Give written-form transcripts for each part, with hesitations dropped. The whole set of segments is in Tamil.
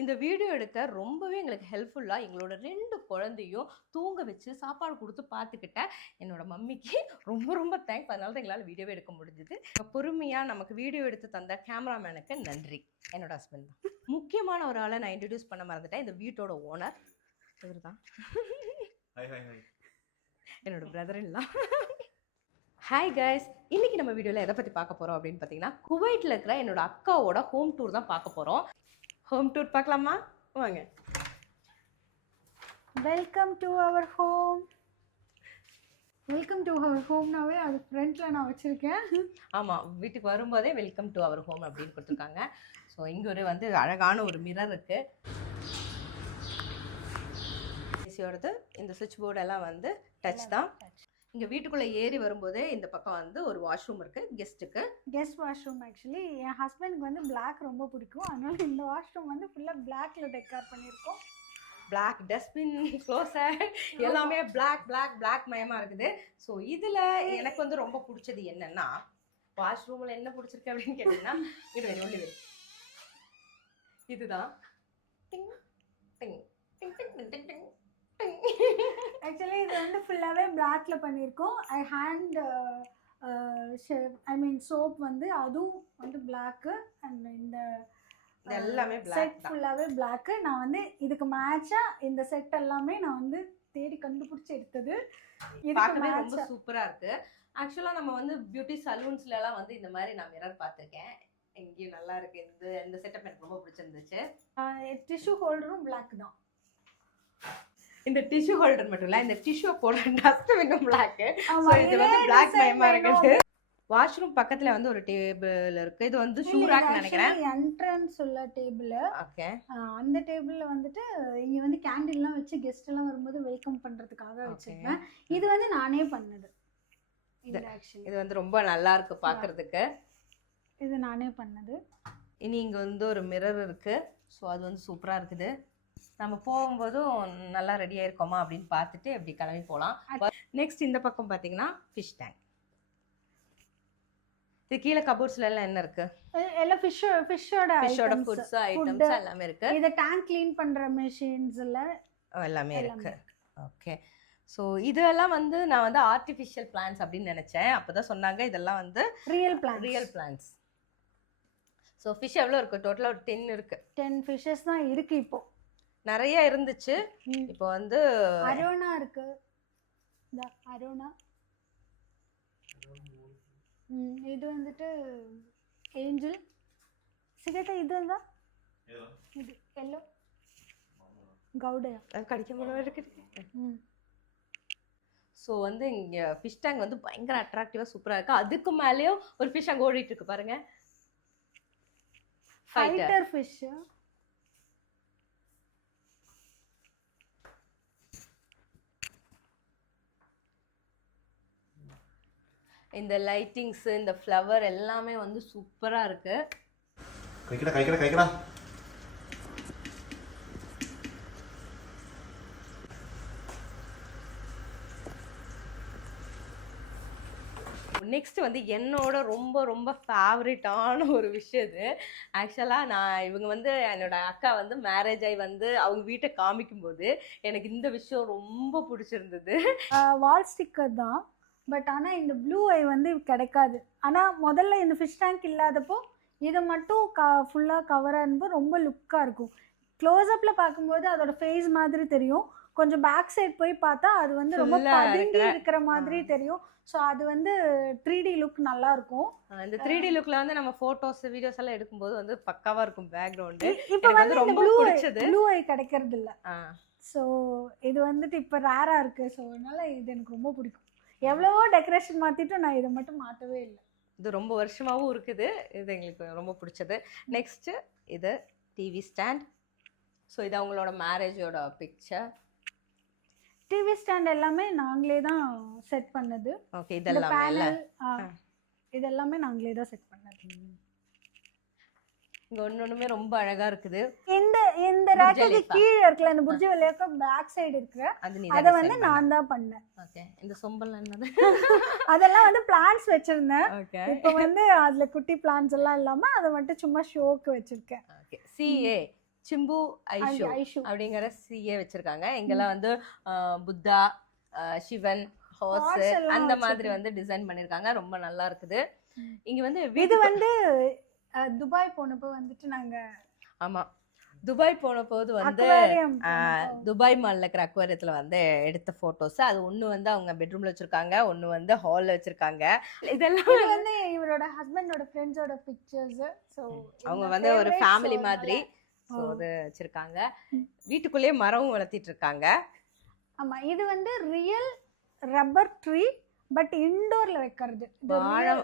இந்த வீடியோ எடுக்க ரொம்பவே எங்களுக்கு ஹெல்ப்ஃபுல்லா எங்களோட 2 குழந்தையும் தூங்க வச்சு சாப்பாடு குடுத்து பார்த்துக்கிட்ட என்னோட மம்மிக்கு ரொம்ப தேங்க்ஸ். அதனால தான் எங்களால வீடியோவே எடுக்க முடிஞ்சது. பொறுமையா நமக்கு வீடியோ எடுத்து தந்த கேமராமேனுக்கு நன்றி. என்னோட ஹஸ்பண்ட் தான். முக்கியமான ஒரு ஆளை நான் இன்ட்ரடியூஸ் பண்ண மறந்துட்டேன். இந்த வீட்டோட ஓனர் இவர்தான். என்னோட பிரதர் இல்ல. ஹாய் கைஸ், இன்னைக்கு நம்ம வீடியோவில் எதை பற்றி பார்க்க போகிறோம் அப்படின்னு பார்த்தீங்கன்னா, குவைட்டில் இருக்கிற என்னோட அக்காவோட ஹோம் டூர் தான் பார்க்க போகிறோம். ஹோம் டூர் பார்க்கலாமா? வாங்க. Welcome to our home. Welcome to our ஹோம்னாவே அது ஃப்ரண்ட்டில் நான் வச்சுருக்கேன். ஆமாம், வீட்டுக்கு வரும்போதே வெல்கம் டு அவர் ஹோம் அப்படின்னு கொடுத்துருக்காங்க. ஸோ இங்கே ஒரு வந்து அழகான ஒரு மிரர் இருக்குது. ஏசியோடது இந்த சுவிட்ச் போர்டெல்லாம் வந்து டச் தான். இங்கே வீட்டுக்குள்ளே ஏறி வரும்போதே இந்த பக்கம் வந்து ஒரு வாஷ்ரூம் இருக்குது கெஸ்ட்டுக்கு. Guest washroom. ஆக்சுவலி என் ஹஸ்பண்டுக்கு வந்து பிளாக் ரொம்ப பிடிக்கும். அதனால இந்த வாஷ்ரூம் வந்து ஃபுல்லாக பிளாக்ல டெக்கார் பண்ணியிருக்கோம். பிளாக் டஸ்ட்பின், க்ளோசர் எல்லாமே பிளாக் மயமாக இருக்குது. ஸோ இதில் எனக்கு வந்து ரொம்ப பிடிச்சது என்னென்னா, வாஷ்ரூமில் என்ன பிடிச்சிருக்கு அப்படின்னு கேட்டிங்கன்னா, இது இதுதான். ஆக்சுவலி இது வந்து ஃபுல்லாகவே பிளாக்ல பண்ணியிருக்கோம். சோப் வந்து அதுவும் வந்து பிளாக்கு. அண்ட் இந்த எல்லாமே செட் ஃபுல்லாகவே பிளாக்கு. நான் வந்து இதுக்கு மேட்சாக இந்த செட் எல்லாமே நான் வந்து தேடி கண்டுபிடிச்சி எடுத்தது. பார்க்கவே ரொம்ப சூப்பராக இருக்குது. ஆக்சுவலாக நம்ம வந்து பியூட்டி சலூன்ஸ்லாம் வந்து இந்த மாதிரி நான் மிரர் பார்த்துருக்கேன். எங்கேயும் நல்லா இருக்கு. இந்த செட்டப் எனக்கு ரொம்ப பிடிச்சிருந்துச்சு. டிஷ்யூ ஹோல்டரும் பிளாக் தான். இந்த டிஷ்யூ ஹோல்டர் மட்டும் இல்ல, இந்த டிஷ்யூ போட டஸ்ட்பினும் பிளாக். சோ இது வந்து பிளாக் மயமா இருக்குது. வாஷ்ரூம் பக்கத்துல வந்து ஒரு டேபிள் இருக்கு. இது வந்து ஷூ ராக் நினைக்கிறேன். என்ட்ரன்ஸ் உள்ள டேபிள். ஓகே. அந்த டேபிள்ல வந்துட்டு இங்க வந்து கேண்டில்லாம் வச்சு கெஸ்ட் எல்லாம் வரும்போது வெல்கம் பண்றதுக்காக வச்சிருக்கேன். இது வந்து நானே பண்ணது. இது வந்து ரொம்ப நல்லா இருக்கு பாக்குறதுக்கு. இது நானே பண்ணது. இனி இங்க வந்து ஒரு மிரர் இருக்கு. சோ அது வந்து சூப்பரா இருக்குது. நம்ம போகும்போதும் நல்லா ரெடி ஆயிருக்கோமா அப்படின்னு பார்த்துட்டு எப்படி கிளம்பி போகலாம். நெக்ஸ்ட் இந்த பக்கம் பார்த்தீங்கன்னா ஃபிஷ் டேங்க். இது கீழே கபோர்ட்ஸ்ல எல்லாம் என்ன இருக்கு? எல்லாம் ஃபிஷ்ஷோட ஃபுட்ஸ் ஐட்டம்ஸ் எல்லாமே இருக்கு. இது டேங்க் க்ளீன் பண்ற மெஷின்ஸ் எல்லாமே இருக்கு. ஓகே. ஸோ இதெல்லாம் வந்து நான் வந்து ஆர்டிஃபிஷியல் பிளான்ஸ் அப்படின்னு நினைச்சேன். அப்பதான் சொன்னாங்க இதெல்லாம் வந்து ரியல் பிளான்ஸ். ஸோ ஃபிஷ் எவ்வளோ இருக்கு? டோட்டலாக ஒரு 10 இருக்கு. 10 ஃபிஷ்ஷஸ் தான் இருக்கு. இப்போ நிறைய இருந்துச்சு. இப்போ வந்து அரோனா இருக்கு. இந்த அரோனா இது வந்துட்டு ஏஞ்சல் சிகரெட். இதுதான் இது எல்லோ கவுடையா கடிக்க முடியாது இருக்கு. ஸோ வந்து இங்கே ஃபிஷ் டேங்க் வந்து பயங்கர அட்ராக்டிவாக சூப்பராக இருக்குது. அதுக்கு மேலேயும் ஒரு ஃபிஷ் அங்கே ஓடிட்டு இருக்கு பாருங்க. Fighter fish. இந்த லைட்டிங்ஸ், இந்த ஃப்ளவர் எல்லாமே வந்து சூப்பராக இருக்கு. கைக்கடா நெக்ஸ்ட் வந்து என்னோட ரொம்ப ஃபேவரட்டான ஒரு விஷயம் இது. ஆக்சுவலாக நான் இவங்க வந்து என்னோட அக்கா வந்து மேரேஜ் ஆகி வந்து அவங்க வீட்டை காமிக்கும்போது எனக்கு இந்த விஷயம் ரொம்ப பிடிச்சிருந்தது. வால் ஸ்டிக்கர் தான். பட் ஆனால் இந்த ப்ளூ ஐ வந்து கிடைக்காது. ஆனால் முதல்ல இந்த ஃபிஷ் டேங்க் இல்லாதப்போ இதை மட்டும் ஃபுல்லாக கவராக இருந்தப்போ ரொம்ப லுக்காக இருக்கும். க்ளோஸ்அப்பில் பார்க்கும்போது அதோட ஃபேஸ் மாதிரி தெரியும். கொஞ்சம் பேக் சைட் போய் பார்த்தா அது வந்து ரொம்ப பதுங்கி இருக்கிற மாதிரி தெரியும். ஸோ அது வந்து 3D லுக் நல்லா இருக்கும். இந்த 3D லுக்ல வந்து நம்ம போட்டோஸ் வீடியோஸ் எல்லாம் எடுக்கும்போது வந்து பக்காவா இருக்கும் பேக்ரவுண்ட். இப்போ வந்து ரொம்ப பிடிச்சது ப்ளூ ஐ கிடைக்கிறது இல்லை. ஸோ இது வந்துட்டு இப்போ ரேரா இருக்கு. ஸோ அதனால இது எனக்கு ரொம்ப பிடிக்கும். எவ்வளவோ டெக்கரேஷன் மாத்திட்டு நான் இதை மட்டும் மாற்றவே இல்லை. இது ரொம்ப வருஷமாவும் இருக்குது. இது எங்களுக்கு ரொம்ப பிடிச்சது. நெக்ஸ்ட் இது டிவி ஸ்டாண்ட். ஸோ இது அவங்களோட மேரேஜோட பிக்சர். டிவி ஸ்டாண்ட் எல்லாமே நாங்களே தான் செட் பண்ணது. ஓகே. இதெல்லாமே நாங்களே தான் செட் பண்ணது. இங்க ஒண்ணுமே ரொம்ப அழகா இருக்குது. இந்த ரேக்குக்கு கீழ இருக்குல அந்த புர்ஜ் வழியாக்க பேக் சைடு இருக்கு. அத வந்து நான் தான் பண்ணேன். ஓகே. இந்த சொம்பல் என்னது? அதெல்லாம் வந்து பிளான்ட்ஸ் வச்சிருந்தேன். இப்போ வந்து அதுல குட்டி பிளான்ட்ஸ் எல்லாம் இல்லாம அத மட்டும் சும்மா ஷோக்கு வச்சிருக்கேன். ஓகே. CA சிம்பு ஐஷு ஐஷு அப்படிங்கிற சிஏ வச்சிருக்காங்க. இங்கெல்லாம் வந்து புத்தா, சிவன், ஹார்ஸ் Horse எல்லாம் அந்த மாதிரி வச்சிருக்காங்க. வந்து டிசைன் பண்ணிருக்காங்க. ரொம்ப நல்லா இருக்குது. இங்க வந்து இது வந்து துபாய் போனப்போ வந்துட்டு நாங்க ஆமா துபாய் போன போது வந்து aquarium துபாய் மால்ல இருக்கிற அக்வாரியத்துல வந்து எடுத்த போட்டோஸ். அது ஒண்ணு வந்து அவங்க பெட்ரூம்ல வச்சிருக்காங்க, ஒண்ணு வந்து ஹால்ல வச்சிருக்காங்க. இதெல்லாம் இது வந்து இவரோட ஹஸ்பண்டோட ஃப்ரெண்ட்ஸோட பிக்சர்ஸ். ஸோ அவங்க வந்து ஒரு ஃபேமிலி மாதிரி ஸோ அது வச்சிருக்காங்க. வீட்டுக்குள்ளேயே மரமும் வளர்த்திட்டு இருக்காங்க. ஆமா இது வந்து ரியல் ரப்பர் ட்ரீ பட் இன்டோர்ல வைக்கிறது. இது வாழை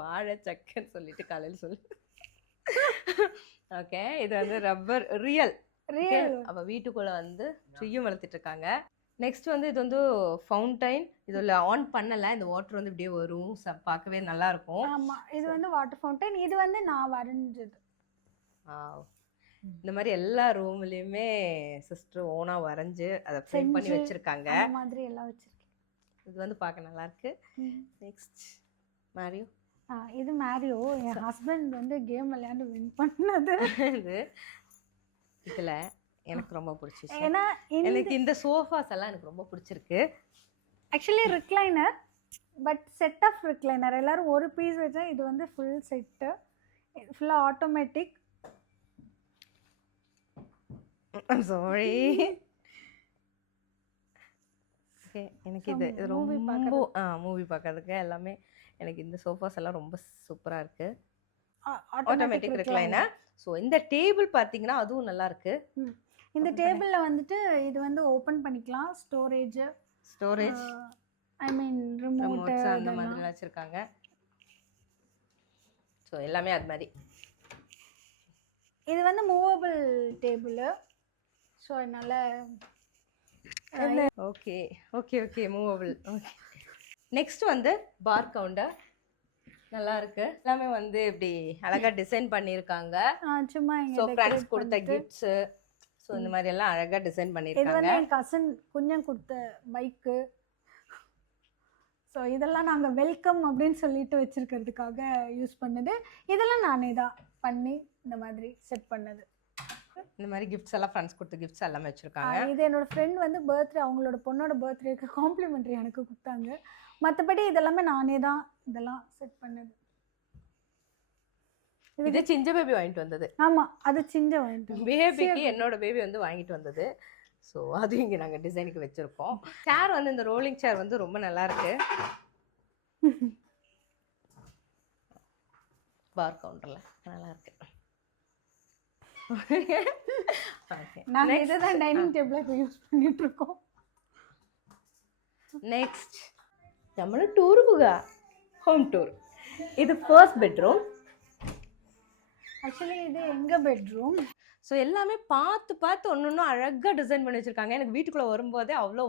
வாழை சக்கன்னு சொல்லிட்டு காலையில் சொல்லு. ஓகே இது வந்து ரப்பர் ரியல் ரியல் அப்ப வீட்டுக்குள்ள வந்து ட்ரீயும் வளர்த்திட்டு இருக்காங்க. நெக்ஸ்ட் வந்து இது வந்து ஃபவுண்டைன். இதுல ஆன் பண்ணல, இந்த வாட்டர் வந்து இப்படியே வரும். பார்க்கவே நல்லா இருக்கும். ஆமா இது வந்து வாட்டர் ஃபவுண்டைன். இது வந்து நான் வரைஞ்சது. இந்த மாதிரி எல்லா ரூம்லயுமே சிஸ்டர் ஓனா வரைஞ்சு அதை ஃப்ரேம் பண்ணி செஞ்சு வச்சிருக்காங்க. அந்த மாதிரி எல்லாம் வச்சிருக்கேன். இது வந்து பார்க்க நல்லா இருக்கு. நெக்ஸ்ட் மாரியோ. இது மேரியோ என் ஹஸ்பண்ட் வந்து கேம் விளையாண்டு வின் பண்ணது. இது இதுல எனக்கு ரொம்ப பிடிச்சிச்சு. ஏன்னா எனக்கு இந்த சோஃபாஸ் எல்லாம் எனக்கு ரொம்ப பிடிச்சிருக்கு. Actually recliner but set of recliner எல்லாரும் ஒரு பீஸ் வச்சா இது வந்து ஃபுல் செட்டு ஃபுல்லாக ஆட்டோமேட்டிக். சாரி ஓகே எனக்கு இது ரொம்ப மூவி பார்க்கறதுக்கு எல்லாமே எனக்கு இந்த சோஃபாஸ் எல்லாம் ரொம்ப சூப்பரா இருக்கு. Automatic recliner. ஸோ இந்த டேபிள் பார்த்தீங்கன்னா அதுவும் நல்லா இருக்கு. இந்த டேபிளில் வந்துட்டு இது வந்து ஓப்பன் பண்ணிக்கலாம். ஸ்டோரேஜ் ஐ மீன் ரிமோட் அந்த மாதிரி வச்சிருக்காங்க. ஸோ எல்லாமே அது மாதிரி. இது வந்து மூவபிள் டேபிள். ஸோ அதனால okay okay okay movable. Okay next வந்து பார் கவுண்டர் நல்லா இருக்கு. எல்லாமே வந்து இப்படி அழகா டிசைன் பண்ணியிருக்காங்க. சும்மா ஸோ ஃப்ரெண்ட்ஸ் கொடுத்த கிஃப்ட்ஸ் ஸோ இந்த மாதிரி எல்லாம் அழகா டிசைன் இது பண்ணியிருக்காங்க. வந்து என் கசின் குஞ்சம் கொடுத்த பைக்கு. ஸோ இதெல்லாம் நாங்கள் வெல்கம் அப்படின்னு சொல்லிட்டு வச்சிருக்கிறதுக்காக யூஸ் பண்ணது. இதெல்லாம் நானே தான் பண்ணி இந்த மாதிரி செட் பண்ணது. இந்த மாதிரி கிஃப்ட்ஸ் எல்லாம் ஃப்ரெண்ட்ஸ் கொடுத்த கிஃப்ட்ஸ் எல்லாமே வச்சிருக்காங்க. இது என்னோட ஃப்ரெண்ட் வந்து பர்த்டே அவங்களோட பொண்ணோட பர்த்டேக்கு காம்ப்ளிமெண்ட்ரி எனக்கு கொடுத்தாங்க. மற்றபடி இதெல்லாமே நானே தான் இதெல்லாம் செட் பண்ணது. இது சிஞ்ச பேபி வாங்கிட்டு வந்தது. ஆமாம் அது சிஞ்ச வாங்கிட்டு பேபிக்கு என்னோட பேபி வந்து வாங்கிட்டு வந்தது. ஸோ அது இங்கே நாங்கள் டிசைனுக்கு வச்சுருக்கோம். சேர் வந்து இந்த ரோலிங் சேர் வந்து ரொம்ப நல்லா இருக்கு. பார் கவுண்டரில் நல்லா இருக்கு. நாங்கள் இதை தான் டைனிங் டேபிளில் இப்போ யூஸ் பண்ணிட்டு இருக்கோம். நெக்ஸ்ட் நம்ம டூருக்குகா ஹோம் டூர். இது ஃபர்ஸ்ட் பெட்ரூம். ஆக்சுவலி இது எங்கள் பெட்ரூம். ஸோ எல்லாமே பார்த்து பார்த்து ஒன்று ஒன்றும் அழகாக டிசைன் பண்ணி வச்சுருக்காங்க. எனக்கு வீட்டுக்குள்ளே வரும்போதே அவ்வளோ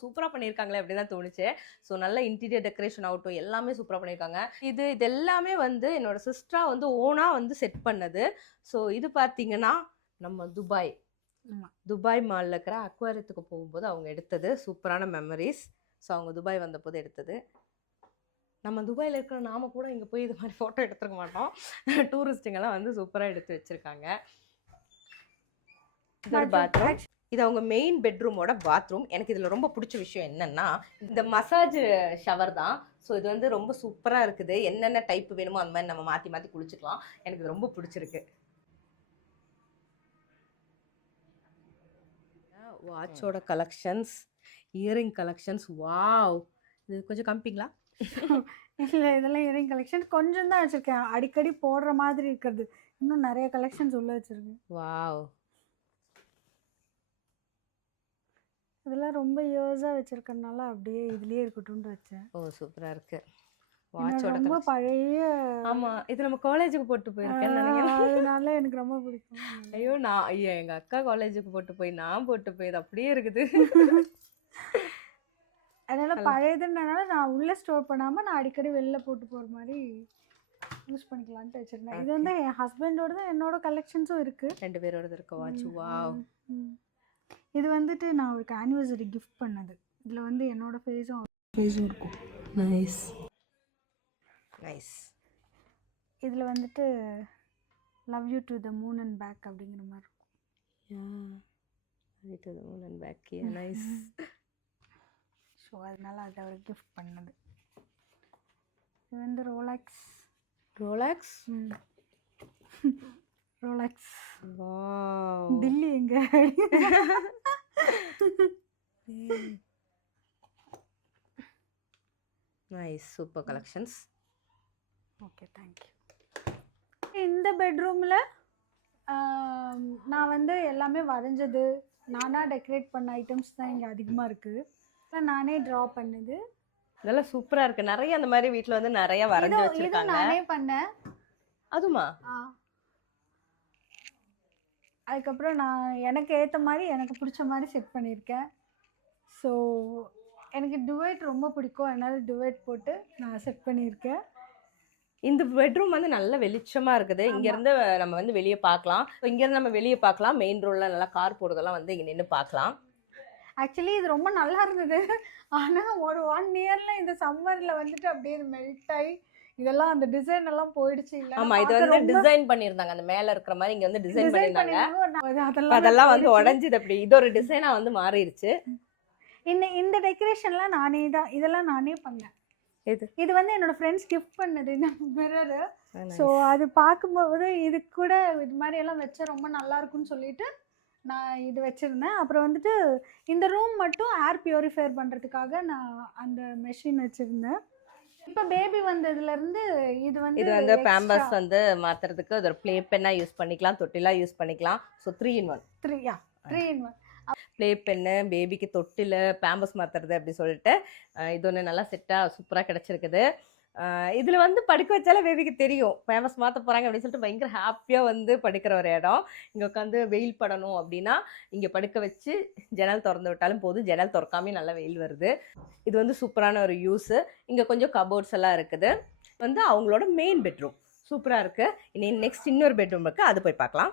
சூப்பராக பண்ணியிருக்காங்களே அப்படி தான் தோணுச்சு. ஸோ நல்ல இன்டீரியர் டெக்கரேஷன் ஆகட்டும் எல்லாமே சூப்பராக பண்ணியிருக்காங்க. இது எல்லாமே வந்து என்னோட சிஸ்டராக வந்து ஓனாக வந்து செட் பண்ணது. ஸோ இது பார்த்தீங்கன்னா நம்ம துபாய் மாலில் இருக்கிற அக்வாரியத்துக்கு போகும்போது அவங்க எடுத்தது சூப்பரான மெமரிஸ். ஸோ அவங்க துபாய் வந்தபோது எடுத்தது. நம்ம துபாயில் இருக்கிற நாம கூட இங்கே போய் இது மாதிரி ஃபோட்டோ எடுத்துருக்க மாட்டோம். டூரிஸ்ட்டுங்கெல்லாம் வந்து சூப்பராக எடுத்து வச்சுருக்காங்க. பாத்ரூம். இது அவங்க மெயின் பெட்ரூமோட பாத்ரூம். எனக்கு இதில் ரொம்ப பிடிச்ச விஷயம் என்னன்னா இந்த மசாஜ் ஷவர் தான். ஸோ இது வந்து ரொம்ப சூப்பராக இருக்குது. என்னென்ன டைப் வேணுமோ அந்த மாதிரி நம்ம மாற்றி மாற்றி குளிச்சுக்கலாம். எனக்கு இது ரொம்ப பிடிச்சிருக்கு. வாட்சோட கலெக்ஷன்ஸ், இயரிங் கலெக்ஷன்ஸ். வாவ் இது கொஞ்சம் காமிப்பீங்களா? இல்லை இதெல்லாம் இயரிங் கலெக்ஷன் கொஞ்சம் தான் வச்சுருக்கேன். அடிக்கடி போடுற மாதிரி இருக்கிறது. இன்னும் நிறைய கலெக்ஷன்ஸ் உள்ள வச்சுருக்கேன். வாவ் இதெல்லாம் ரொம்ப இயர்ஸாக வச்சுருக்கறனால அப்படியே இதுலேயே இருக்கட்டும்னு வச்சேன். ஓ சூப்பராக இருக்கு. ரொம்ப பழைய. ஆமாம் இது நம்ம காலேஜுக்கு போட்டு போயிருக்கேன் அதனால எனக்கு ரொம்ப பிடிக்கும். ஐயோ எங்கள் அக்கா காலேஜுக்கு போட்டு போய் நான் போட்டு போய் இது அப்படியே இருக்குது. அதனால் பழையதுன்றனால நான் உள்ளே ஸ்டோர் பண்ணாமல் நான் அடிக்கடி வெளில போட்டு போகிற மாதிரி யூஸ் பண்ணிக்கலான்ட்டு வச்சுருந்தேன். இது வந்து என் ஹஸ்பண்டோடது என்னோட கலெக்ஷன்ஸும் இருக்குது. 2 பேரோடது இருக்க வாட்ச். வாவ் இது வந்துட்டு நான் அவருக்கு ஆனிவர்சரி கிஃப்ட் பண்ணது. இதில் வந்து என்னோட ஃபேஸும் இருக்கும். Nice nice. இதில் வந்துட்டு love you to the moon and back அப்படிங்கிற மாதிரி இருக்கும். நைஸ். ஸோ அதனால அது அவர் கிஃப்ட் பண்ணது. இது வந்து ரோலக்ஸ். Rolex wow. டில்லி எங்க? Nice, super collections. Okay, thank you. இந்த பெட்ரூமில் நான் வந்து எல்லாமே வரைஞ்சது, நானாக டெக்கரேட் பண்ண ஐட்டம்ஸ் தான் இங்கே அதிகமாக இருக்குது. நானே ட்ரா பண்ணது. இதெல்லாம் சூப்பரா இருக்கு. நிறைய அந்த மாதிரி வீட்ல வந்து நிறைய வரைஞ்சு இது வச்சிருக்காங்க. நானே பண்ணேன். அதுமா? அதுக்கப்புறம் நான் எனக்கு ஏற்ற மாதிரி எனக்கு பிடிச்ச மாதிரி செட் பண்ணியிருக்கேன். ஸோ எனக்கு டுவேட் ரொம்ப பிடிக்கும், அதனால டுவேட் போட்டு நான் செட் பண்ணியிருக்கேன். இந்த பெட்ரூம் வந்து நல்ல வெளிச்சமா இருக்குது. இங்க இருந்து நம்ம வந்து வெளியே பார்க்கலாம். இங்க இருந்து நம்ம வெளியே பார்க்கலாம். மெயின் ரோட்ல நல்லா கார் போறதெல்லாம் வந்து இங்க நின்று பார்க்கலாம். ஆக்சுவலி இது ரொம்ப நல்லா இருந்தது. ஆனால் ஒரு 1 இயர்ல இந்த சம்மரில் வந்துட்டு அப்படியே மெல்ட் ஆகி இதெல்லாம் அந்த டிசைன் எல்லாம் போயிடுச்சு. இல்லை, ஆமா, இது வந்து டிசைன் பண்ணிருந்தாங்க. அந்த மேல இருக்கிற மாதிரி இங்க வந்து டிசைன் பண்ணிருந்தாங்க. அதெல்லாம் அதெல்லாம் வந்து உடைஞ்சது. அப்படி இது ஒரு டிசைனா வந்து மாறிடுச்சு. இந்த டெக்கரேஷன்லாம் நானே தான், இதெல்லாம் நானே பண்ணேன். இது வந்து என்னோட ஃப்ரெண்ட்ஸ் கிஃப்ட் பண்ணது இந்த மிரர். ஸோ அது பார்க்கும்போது இது கூட இது மாதிரி எல்லாம் வச்சா ரொம்ப நல்லா இருக்கும்னு சொல்லிட்டு நான் இது வச்சிருந்தேன். அப்புறம் வந்துட்டு இந்த ரூம் மட்டும் ஏர் பியூரிஃபையர் பண்ணுறதுக்காக நான் அந்த மெஷின் வச்சிருந்தேன். இப்போ பேபி வந்ததுலேருந்து இது வந்து பேம்பர்ஸ் வந்து மாத்துறதுக்கு ஒரு ப்ளே பென்னா யூஸ் பண்ணிக்கலாம், தொட்டிலாம் யூஸ் பண்ணிக்கலாம். So 3 in 1. 3 in 1 play pen, பேபிக்கு தொட்டில், பேம்பர்ஸ் மாற்றுறது அப்படி சொல்லிட்டு இது ஒன்று நல்லா செட்டாக சூப்பராக கிடச்சிருக்குது. இதில் வந்து படுக்க வச்சாலே பேபிக்கு தெரியும் பேம்பர்ஸ் மாற்ற போகிறாங்க அப்படின்னு சொல்லிட்டு பயங்கர ஹாப்பியாக வந்து படுக்கிற ஒரு இடம். இங்கே உட்காந்து வெயில் படணும் அப்படின்னா இங்கே படுக்க வச்சு ஜன்னல் திறந்து விட்டாலும் போதும், ஜன்னல் திறக்காமே நல்லா வெயில் வருது. இது வந்து சூப்பரான ஒரு யூஸு. இங்கே கொஞ்சம் கபோர்ட்ஸ் எல்லாம் இருக்குது. வந்து அவங்களோட மெயின் பெட்ரூம் சூப்பராக இருக்குது. இனி நெக்ஸ்ட் இன்னொரு பெட்ரூம் இருக்குது, அது போய் பார்க்கலாம்.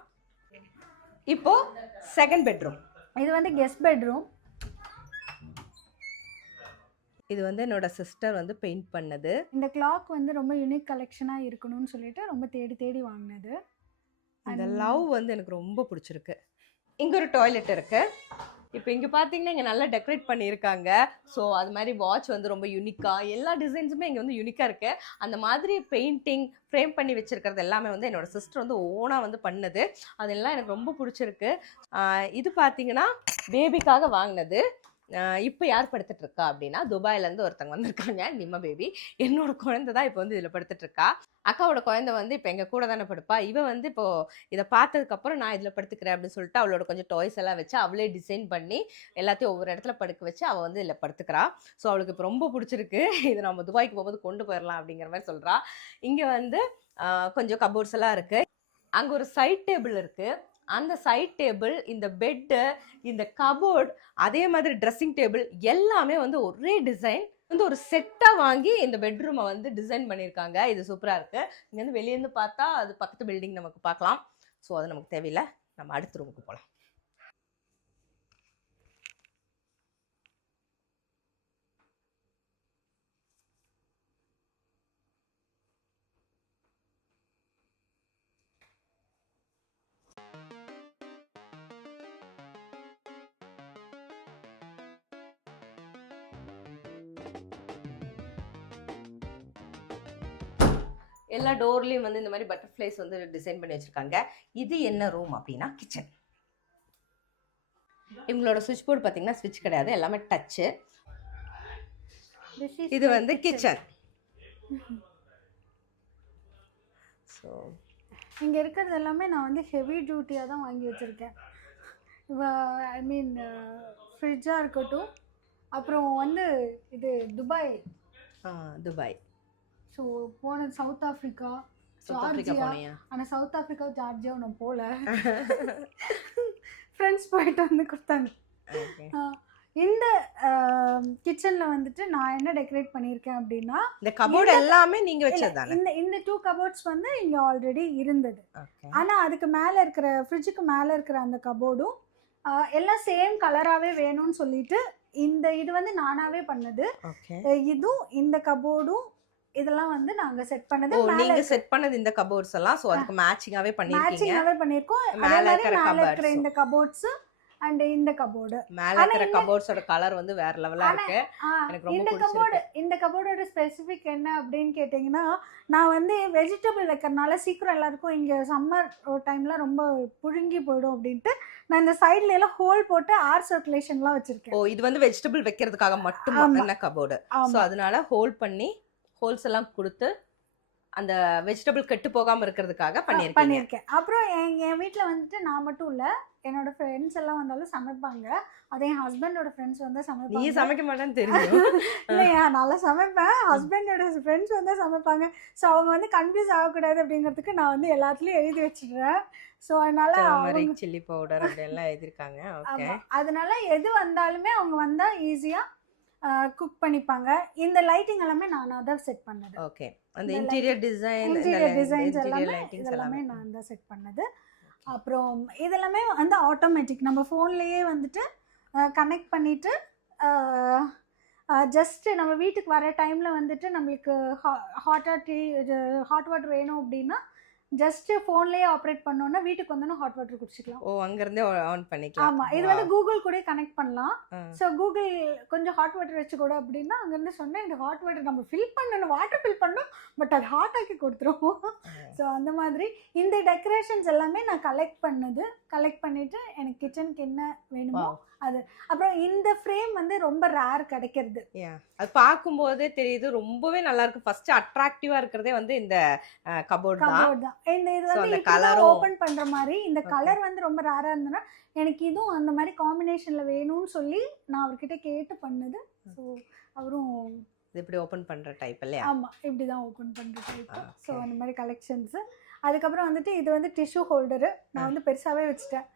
இப்போது செகண்ட் பெட்ரூம். இது வந்து கெஸ்ட் பெட்ரூம். இது வந்து என்னோட சிஸ்டர் வந்து பெயிண்ட் பண்ணது. இந்த கிளாக் வந்து ரொம்ப யூனிக் கலெக்ஷனாக இருக்கணும்னு சொல்லிட்டு ரொம்ப தேடி தேடி வாங்கினது. அந்த லவ் வந்து எனக்கு ரொம்ப பிடிச்சிருக்கு. இங்கே ஒரு டாய்லெட் இருக்குது. இப்போ இங்கே பார்த்தீங்கன்னா இங்கே நல்லா டெக்கரேட் பண்ணியிருக்காங்க. ஸோ அது மாதிரி வாட்ச் வந்து ரொம்ப யூனிக்காக, எல்லா டிசைன்ஸுமே இங்கே வந்து யூனிக்காக இருக்குது. அந்த மாதிரி பெயிண்டிங் ஃப்ரேம் பண்ணி வச்சுருக்கிறது எல்லாமே வந்து என்னோட சிஸ்டர் வந்து ஓனாக வந்து பண்ணது. அதெல்லாம் எனக்கு ரொம்ப பிடிச்சிருக்கு. இது பார்த்தீங்கன்னா பேபிக்காக வாங்கினது. இப்போ யார் படுத்துட்டு இருக்கா அப்படின்னா துபாயிலேருந்து ஒருத்தவங்க வந்திருக்காங்க, நிம்மா பேபி. என்னோட குழந்தை தான் இப்போ வந்து இதில் படுத்துட்டு இருக்கா. அக்காவோட குழந்தை வந்து இப்போ எங்கள் கூட தானே படுப்பா. இவன் வந்து இப்போது இதை பார்த்ததுக்கப்புறம் நான் இதில் படுத்துக்கிறேன் அப்படின்னு சொல்லிட்டு அவளோட கொஞ்சம் டாய்ஸ் எல்லாம் வச்சு அவளே டிசைன் பண்ணி எல்லாத்தையும் ஒவ்வொரு இடத்துல படுக்க வச்சு அவள் வந்து இதில் படுத்துக்கிறா. ஸோ அவளுக்கு இப்போ ரொம்ப பிடிச்சிருக்கு. இது நம்ம துபாய்க்கு போகும்போது கொண்டு போயிடலாம் அப்படிங்கிற மாதிரி சொல்கிறா. இங்கே வந்து கொஞ்சம் கபோர்ட்ஸ் எல்லாம் இருக்குது. அங்கே ஒரு சைட் டேபிள் இருக்குது. அந்த சைட் டேபிள், இந்த பெட்டு, இந்த கபோர்ட், அதே மாதிரி ட்ரெஸ்ஸிங் டேபிள் எல்லாமே வந்து ஒரே டிசைன் வந்து ஒரு செட்டாக வாங்கி இந்த பெட்ரூமை வந்து டிசைன் பண்ணியிருக்காங்க. இது சூப்பராக இருக்குது. இங்கேருந்து வெளியேருந்து பார்த்தா அது பக்கத்து பில்டிங் நமக்கு பார்க்கலாம். ஸோ அது நமக்கு தேவையில்லை, நம்ம அடுத்த ரூமுக்கு போகலாம். எல்லா டோர்லேயும் வந்து இந்த மாதிரி பட்டர்ஃப்ளைஸ் வந்து டிசைன் பண்ணி வச்சுருக்காங்க. இது என்ன ரூம் அப்படின்னா கிச்சன். இவங்களோட சுவிட்ச் போர்டு பார்த்தீங்கன்னா சுவிட்ச் கிடையாது, எல்லாமே டச்சு. இது வந்து கிச்சன். ஸோ இங்கே இருக்கிறது எல்லாமே நான் வந்து ஹெவி டியூட்டியாக தான் வாங்கி வச்சுருக்கேன். ஐ மீன் ஃப்ரிட்ஜாக இருக்கட்டும், அப்புறம் வந்து இது துபாய். துபாய். ஸோ போனது சவுத் ஆஃப்ரிக்கா, ஜார்ஜியா. ஆனால் சவுத் ஆஃப்ரிக்கா ஜார்ஜியாவும் நான் போகல, ஃப்ரெண்ட்ஸ் போயிட்டு வந்து கொடுத்தாங்க. இந்த கிச்சனில் வந்துட்டு நான் என்ன டெக்கரேட் பண்ணியிருக்கேன் அப்படின்னா இந்த கபோர்டு எல்லாமே நீங்கள் வச்சதுதானே? இந்த 2 கபோர்ட்ஸ் வந்து இங்கே ஆல்ரெடி இருந்தது. ஆனால் அதுக்கு மேலே இருக்கிற ஃப்ரிட்ஜுக்கு மேலே இருக்கிற அந்த கபோர்டும் எல்லாம் சேம் கலராகவே வேணும்னு சொல்லிட்டு இது வந்து நானாகவே பண்ணது. இதுவும் இந்த கபோர்டும் இதெல்லாம் வந்து நாங்க செட் பண்ணது. ஓ நீங்க செட் பண்ணது இந்த கபோர்ட்ஸ் எல்லாம் சோ அதுக்கு மேட்சிங்காவே பண்ணிருக்கீங்க. மேட்சிங்காவே பண்ணிருக்கோம். மேல அதே மாதிரி இருக்கிற மேல இருக்கிற cupboards. இந்த கபோர்ட்ஸ் அண்ட் இந்த கபோர்டு. மேல இருக்கிற கபோர்ட்ஸோட கலர் வந்து வேற லெவலா இருக்கு. எனக்கு ரொம்ப பிடிச்சிருக்கு. இந்த கபோர்டோட ஸ்பெசிஃபிக் என்ன அப்படின்னு கேட்டிங்கன்னா, நான் வந்து வெஜிடபிள் வைக்கிறனால சீக்கிரம் எல்லாருக்கும் இங்கே சம்மர் டைம்ல ரொம்ப புழுங்கி போயிடும் அப்படின்ட்டு நான் இந்த சைட்ல எல்லாம் ஹோல் போட்டு ஏர் சர்க்குலேஷன்லாம் வச்சிருக்கேன். ஓ இது வந்து வெஜிடபிள் வைக்கிறதுக்காக மட்டும் என்ன கபோர்டு. சோ அதனால ஹோல் பண்ணி ஹோல்ஸ் எல்லாம் கொடுத்து அந்த வெஜிடபிள் கெட்டு போகாம இருக்கிறதுக்காக பண்ணிருக்கேன். அப்புறம் என் வீட்டில் வந்துட்டு நான் மட்டும் இல்லை, என்னோட ஃப்ரெண்ட்ஸ் எல்லாம் வந்தாலும் சமைப்பாங்க. அதே என் ஹஸ்பண்டோட ஃப்ரெண்ட்ஸ் வந்து சமைப்பாங்க. நீ சமைக்க மாட்டேன்னு தெரியும். இல்லையா, நல்லா சமைப்பேன். ஹஸ்பண்டோட ஃப்ரெண்ட்ஸ் வந்து சமைப்பாங்க. ஸோ அவங்க வந்து கன்ஃபியூஸ் ஆகக்கூடாது அப்படிங்கிறதுக்கு நான் வந்து எல்லாத்துலேயும் எழுதி வச்சிடுறேன். ஸோ அதனால சில்லி பவுடர் அப்படியெல்லாம் எழுதிருக்காங்க. ஓகே அதனால எது வந்தாலுமே அவங்க வந்தால் ஈஸியாக குக் பண்ணிப்பாங்க. இந்த லைட்டிங் எல்லாமே நான் தான் செட் பண்ணது. ஓகே அந்த இன்டீரியர் டிசைன்ஸ் எல்லாமே நான் தான் செட் பண்ணது. அப்புறம் இதெல்லாமே வந்து ஆட்டோமேட்டிக், நம்ம ஃபோன்லேயே வந்துட்டு கனெக்ட் பண்ணிவிட்டு ஜஸ்ட்டு நம்ம வீட்டுக்கு வர டைமில் வந்துட்டு நம்மளுக்கு ஹாட் வாட்டர் வேணும் அப்படின்னா ஜஸ்ட்டு ஃபோன்லேயே ஆப்ரேட் பண்ணோன்னா வீட்டுக்கு வந்தோன்னா ஹாட் வாட்டர் குடிச்சிக்கலாம். ஓ அங்கேருந்தே ஆன் பண்ணிக்கலாம். ஆமாம், இது வந்து கூகுள் கூட கனெக்ட் பண்ணலாம். ஸோ கூகுள் கொஞ்சம் ஹாட் வாட்டர் வச்சு கூட அப்படின்னா அங்கேருந்து சொன்னேன் இந்த ஹாட் வாட்டர் நம்ம ஃபில் பண்ணணும், வாட்டர் ஃபில் பண்ணணும், பட் அது ஹாட் ஆக்கி கொடுத்துரும். ஸோ அந்த மாதிரி இந்த டெக்கரேஷன்ஸ் எல்லாமே நான் கலெக்ட் பண்ணிவிட்டு எனக்கு கிச்சனுக்கு என்ன வேணுமோ அது. அப்புறம் இந்த ஃப்ரேம் வந்து ரொம்ப ரேர் கிடைக்கிறது. அது பார்க்கும்போதே தெரியுது ரொம்பவே நல்லா இருக்கு. ஃபர்ஸ்ட் அட்ராக்டிவா இருக்கிறதே வந்து இந்த கபோர்ட் தான். இந்த இது வந்து கலர் ஓபன் பண்ற மாதிரி இந்த கலர் வந்து ரொம்ப ரேரா இருந்தனா எனக்கு இதுவும் அந்த மாதிரி காம்பினேஷன்ல வேணும்னு சொல்லி நான் அவர்கிட்ட கேட்டு பண்ணது. ஸோ அவரும் இப்படி ஓபன் பண்ற டைப் இல்லையா? ஆமா, இப்படி தான் ஓபன் பண்ற டைப். ஸோ அந்த மாதிரி கலெக்ஷன்ஸ். அதுக்கப்புறம் வந்துட்டு இது வந்து டிஷ்யூ ஹோல்டரு நான் வந்து பெருசாவே வச்சுட்டேன்.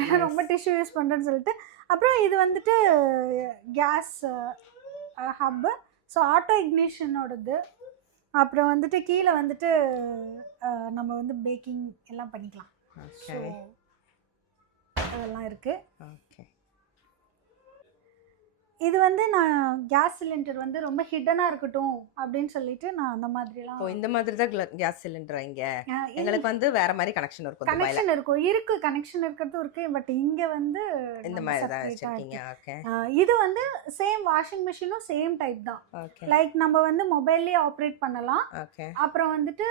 ஏன்னா ரொம்ப டிஷ்யூ யூஸ் பண்ணுறேன்னு சொல்லிட்டு. அப்புறம் இது வந்துட்டு கேஸ் ஹப்பு, ஸோ ஆட்டோ இக்னிஷனோடது. அப்புறம் வந்துட்டு கீழே வந்துட்டு நம்ம வந்து பேக்கிங் எல்லாம் பண்ணிக்கலாம். ஸோ அதெல்லாம் இருக்குது. ஓகே இது வந்து நான் கேஸ் சிலிண்டர் வந்து ரொம்ப ஹிடனா இருக்கட்டும் அப்படின்னு சொல்லிட்டு நான் அந்த மாதிரிலாம். ஓ இந்த மாதிரி தான் கேஸ் சிலிண்டர் இங்க எங்களுக்கு வந்து வேற மாதிரி கனெக்ஷன் இருக்கும். கனெக்ஷன் கனெக்ஷன் இருக்கிறதும் இருக்கு, பட் இங்க வந்து இந்த மாதிரி தான் வச்சிருக்கீங்க. ஓகே இது வந்து சேம் வாஷிங் மெஷினும் சேம் டைப் தான். லைக் நம்ம வந்து மொபைல்லயே ஆப்ரேட் பண்ணலாம். ஓகே அப்புறம் வந்துட்டு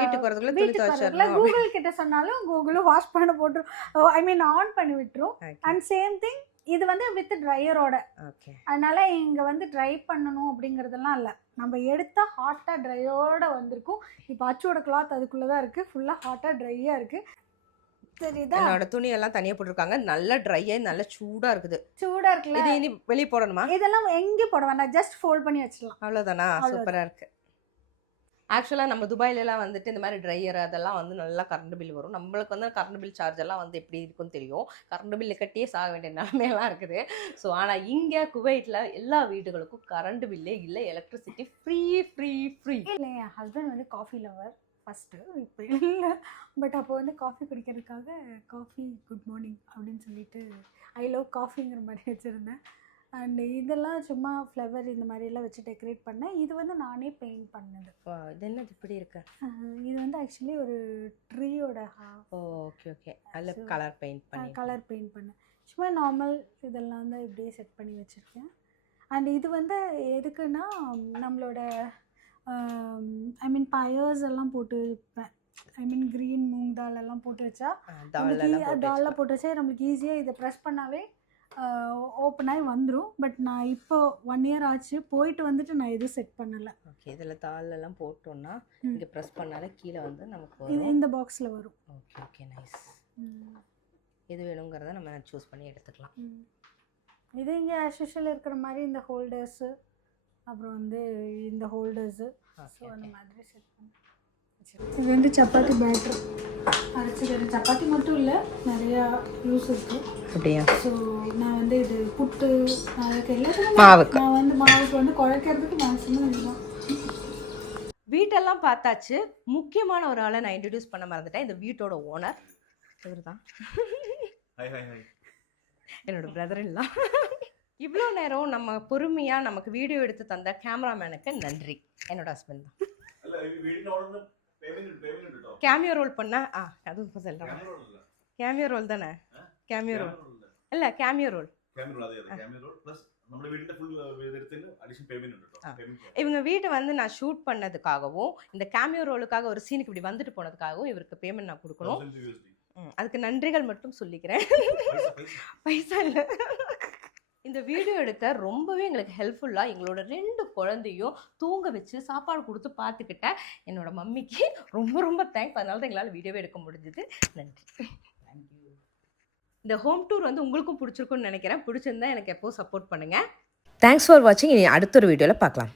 வீட்டுக்கு வரதுக்குள்ள துணி துவைச்சிரலாம். கூகுள் கிட்ட சொன்னாலும் கூகுளும் வாஷ் பண்ண போட்டுரும், ஐ மீன் ஆன் பண்ணி விட்டுரும். அண்ட் சேம் திங் இது வந்து வித் ட்ரையரோட. அதனால இங்க வந்து ட்ரை பண்ணணும் அப்படிங்கறதெல்லாம் இல்ல, நம்ம எடுத்தா ஹாட்டா ட்ரையோட வந்திருக்கும். இப்போ அச்சோட கிளாத் அதுக்குள்ளதான் இருக்கு, ஃபுல்லா ஹாட்டா ட்ரையா இருக்கு. தெரியுதா? என்னோட துணி எல்லாம் தனியா போட்டுருக்காங்க, நல்ல ட்ரையா நல்ல சூடா இருக்குது. சூடா இருக்குல்ல? இது இனி வெளிய போடணுமா? இதெல்லாம் எங்க போட வேண்டாம், ஜஸ்ட் ஃபோல்ட் பண்ணி வச்சிடலாம். அவ்வளவுதானா? சூப்பரா இருக்கு. ஆக்சுவலாக நம்ம துபாயிலலாம் வந்துட்டு இந்த மாதிரி ட்ரையர் அதெல்லாம் வந்து நல்லா கரண்ட் பில் வரும். நம்மளுக்கு வந்து கரண்ட் பில் சார்ஜ் எல்லாம் வந்து எப்படி இருக்குன்னு தெரியும். கரண்ட் பில்லு கட்டியே சாக வேண்டிய நிலைமையெல்லாம் இருக்குது. ஸோ ஆனால் இங்கே குவைட்டில் எல்லா வீடுகளுக்கும் கரண்ட் பில்லே இல்லை, எலக்ட்ரிசிட்டி ஃப்ரீ ஃப்ரீ ஃப்ரீ. இல்லை, என் ஹஸ்பண்ட் வந்து காஃபி லவர் ஃபஸ்ட்டு, இப்போ இல்லை. பட் அப்போ வந்து காஃபி குடிக்கிறதுக்காக காஃபி குட் மார்னிங் அப்படின்னு சொல்லிட்டு ஐ லவ் காஃபிங்கிற மாதிரி வச்சுருந்தேன். அண்ட் இதெல்லாம் சும்மா ஃப்ளவர் இந்த மாதிரிலாம் வச்சு டெக்கரேட் பண்ணேன். இது வந்து நானே பெயிண்ட் பண்ணது. இது என்னது இப்படி இருக்கு? இது வந்து ஆக்சுவலி ஒரு ட்ரீயோட. ஓகே ஓகே, அதில் கலர் பெயிண்ட் பண்ணேன். சும்மா நார்மல் இதெல்லாம் தான் இப்படியே செட் பண்ணி வச்சுருக்கேன். அண்ட் இது வந்து எதுக்குன்னா நம்மளோட ஐ மீன் பயர்ஸ் எல்லாம் போட்டு வைப்பேன். ஐ மீன் க்ரீன் மூங் தால் எல்லாம் போட்டு வச்சா, தால்லாம் போட்டு வச்சா நம்மளுக்கு ஈஸியாக இதை ப்ரெஸ் பண்ணாவே ஓப்பன் ஆகி வந்துடும். பட் நான் இப்போ 1 year ஆச்சு, போயிட்டு வந்துட்டு நான் எதுவும் செட் பண்ணலை. ஓகே, இதில் தாளெல்லாம் போட்டோன்னா இங்கே ப்ரெஸ் பண்ணாலே கீழே வந்து நமக்கு இந்த பாக்ஸில் வரும். Okay okay, nice. எது வேணுங்கிறத நம்ம சூஸ் பண்ணி எடுத்துக்கலாம். இது இங்கே ஆஸ் யூஷுவல் இருக்கிற மாதிரி இந்த ஹோல்டர்ஸு, அப்புறம் வந்து இந்த ஹோல்டர்ஸு, ஸோ அந்த மாதிரி செட் பண்ணேன். இது வந்து சப்பாத்தி பேட்டர் அரைச்சிக்கிற. சப்பாத்தி மட்டும் இல்லை, நிறையா யூஸ் இருக்குது. அப்படியா? ஸோ நான் வந்து இது புட்டு எல்லாத்துக்கும் மாவுக்கு நான் வந்து மாவுக்கு வந்து குழைக்கிறதுக்கு மேக்ஸிமம் இதுதான். வீட்டெல்லாம் பார்த்தாச்சு. முக்கியமான ஒரு ஆளை நான் இன்ட்ரடியூஸ் பண்ண மறந்துட்டேன். இந்த வீட்டோட ஓனர் இவர் தான், என்னோட பிரதர் இல்லா. இவ்வளோ நேரம் நம்ம பொறுமையாக நமக்கு வீடியோ எடுத்து தந்த கேமராமேனுக்கு நன்றி. என்னோட ஹஸ்பண்ட் தான். கேமியோ ரோல் பண்ண அதுவும் இப்போ சொல்கிறேன். கேமியோ ரோல் தானே? கேமியோ ரோல் இல்லை, கேமியோ ரோல். இவங்க வீட்டை வந்து நான் ஷூட் பண்ணதுக்காகவும் இந்த கேமியோ ரோலுக்காக ஒரு சீனுக்கு இப்படி வந்துட்டு போனதுக்காகவும் இவருக்கு பேமெண்ட் நான் கொடுக்கணும். அதுக்கு நன்றிகள் மட்டும் சொல்லிக்கிறேன். பைசா இல்லை. இந்த வீடியோ எடுக்க ரொம்பவே எங்களுக்கு ஹெல்ப்ஃபுல்லாக எங்களோட 2 குழந்தையும் தூங்க வச்சு சாப்பாடு கொடுத்து பார்த்துக்கிட்டேன். என்னோட மம்மிக்கு ரொம்ப ரொம்ப தேங்க்ஸ். அதனால தான் எங்களால் வீடியோவே எடுக்க முடிஞ்சுது. நன்றி. இந்த ஹோம் டூர் வந்து உங்களுக்கும் பிடிச்சிருக்குன்னு நினைக்கிறேன். பிடிச்சிருந்தா எனக்கு எப்போ சப்போர்ட் பண்ணுங்கள். தேங்க்ஸ் ஃபார் வாட்சிங். இனி அடுத்த ஒரு வீடியோவில் பார்க்கலாம்.